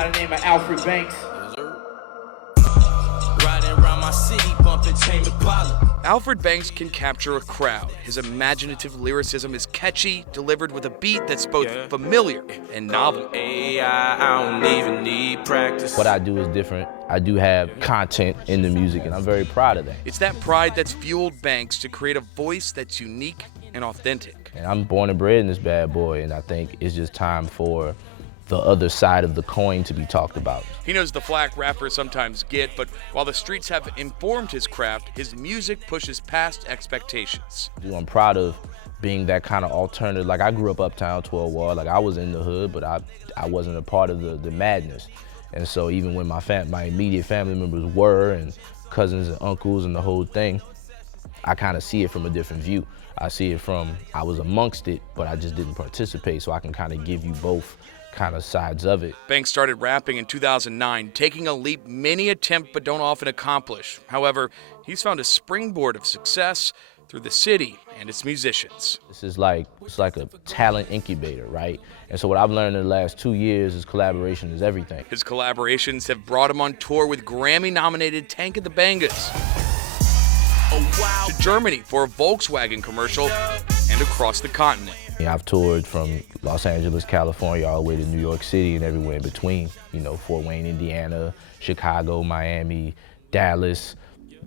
by the name of Alfred Banks. Riding around my city, bumping Tame Impala. Alfred Banks can capture a crowd. His imaginative lyricism is catchy, delivered with a beat that's both familiar and novel. I don't even need practice. What I do is different. I do have content in the music, and I'm very proud of that. It's that pride that's fueled Banks to create a voice that's unique and authentic. And I'm born and bred in this bad boy, and I think it's just time for the other side of the coin to be talked about. He knows the flack rappers sometimes get, but while the streets have informed his craft, his music pushes past expectations. I'm proud of being that kind of alternative. Like, I grew up uptown 12 Ward, like I was in the hood, but I wasn't a part of the madness. And so even when my immediate family members were, and cousins and uncles and the whole thing, I kind of see it from a different view. I see it from, I was amongst it, but I just didn't participate, so I can kind of give you both kind of sides of it. Banks started rapping in 2009, taking a leap many attempt but don't often accomplish. However, he's found a springboard of success through the city and its musicians. This is like, it's like a talent incubator, right? And so what I've learned in the last 2 years is collaboration is everything. His collaborations have brought him on tour with Grammy-nominated Tank of the Bangas, to Germany for a Volkswagen commercial, and across the continent. I've toured from Los Angeles, California, all the way to New York City and everywhere in between. You know, Fort Wayne, Indiana, Chicago, Miami, Dallas,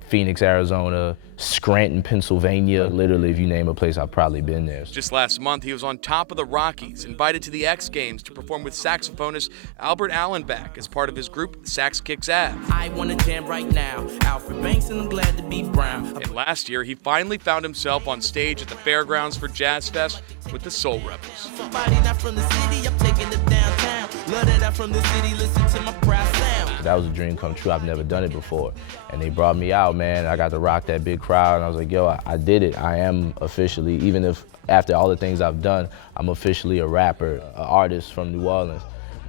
Phoenix, Arizona, Scranton, Pennsylvania. Literally, if you name a place, I've probably been there. Just last month, he was on top of the Rockies, invited to the X Games to perform with saxophonist Albert Allenbach as part of his group Sax Kicks Ave. I want to jam right now. Alfred Banks, and I'm glad to be brown. And last year, he finally found himself on stage at the Fairgrounds for Jazz Fest with the Soul Rebels. Somebody not from the city, I'm taking it downtown. Love that I'm from the city, listen to my proud sound. That was a dream come true. I've never done it before. And they brought me out, man. I got to rock that big crowd, and I was like, yo, I did it. I am officially, even if after all the things I've done, I'm officially a rapper, an artist from New Orleans.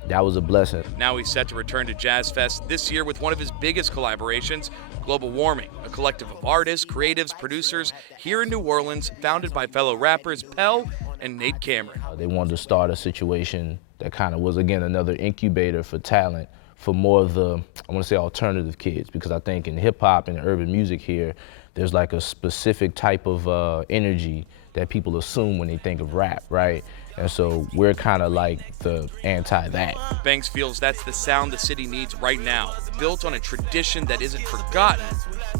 That was a blessing. Now he's set to return to Jazz Fest this year with one of his biggest collaborations, Global Warming, a collective of artists, creatives, producers here in New Orleans, founded by fellow rappers Pell and Nate Cameron. They wanted to start a situation that kind of was, again, another incubator for talent for more of the, I want to say, alternative kids, because I think in hip-hop and urban music here, there's like a specific type of energy that people assume when they think of rap, right? And so we're kind of like the anti-that. Banks feels that's the sound the city needs right now, built on a tradition that isn't forgotten,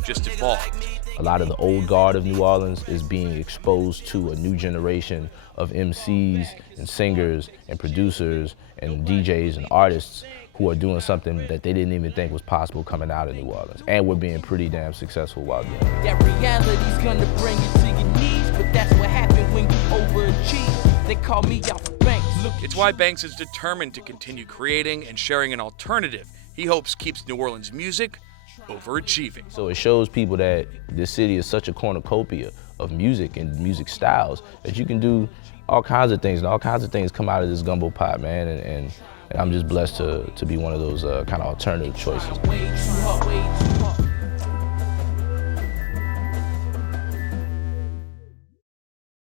just evolved. A lot of the old guard of New Orleans is being exposed to a new generation of MCs and singers and producers and DJs and artists who are doing something that they didn't even think was possible coming out of New Orleans. And we're being pretty damn successful while doing it. That reality's gonna bring you to your knees, but that's what happened when you overachieve. They call me Alfred Banks. It's why Banks is determined to continue creating and sharing an alternative he hopes keeps New Orleans music overachieving. So it shows people that this city is such a cornucopia of music and music styles that you can do all kinds of things, and all kinds of things come out of this gumbo pot, man, and I'm just blessed to be one of those kind of alternative choices.